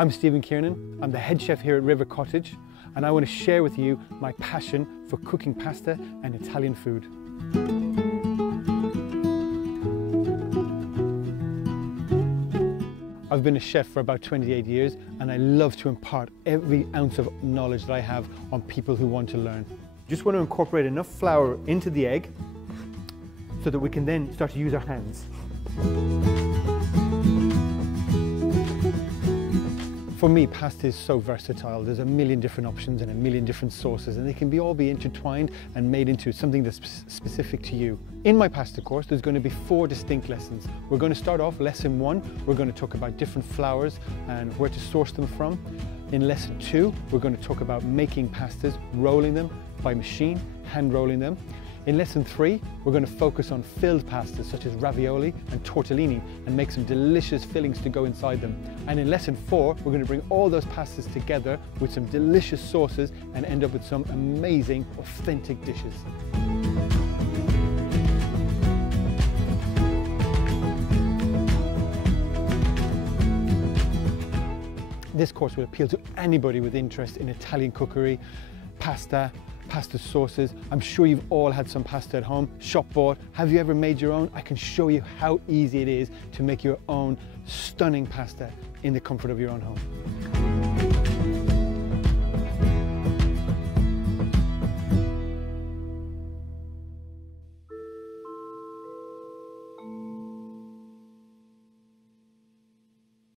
I'm Kiernan. I'm the head chef here at River Cottage, and I want to share with you my passion for cooking pasta and Italian food. I've been a chef for about 28 years, and I love to impart every ounce of knowledge that I have on people who want to learn. Just want to incorporate enough flour into the egg so that we can then start to use our hands. For me, pasta is so versatile. There's a million different options and a million different sauces, and they can all be intertwined and made into something that's specific to you. In my pasta course, there's going to be 4 distinct lessons. We're going to start off lesson 1. We're going to talk about different flours and where to source them from. In lesson 2, we're going to talk about making pastas, rolling them by machine, hand rolling them. In lesson 3, we're going to focus on filled pastas such as ravioli and tortellini and make some delicious fillings to go inside them. And in lesson 4, we're going to bring all those pastas together with some delicious sauces and end up with some amazing, authentic dishes. This course will appeal to anybody with interest in Italian cookery, pasta sauces. I'm sure you've all had some pasta at home, shop bought. Have you ever made your own? I can show you how easy it is to make your own stunning pasta in the comfort of your own home.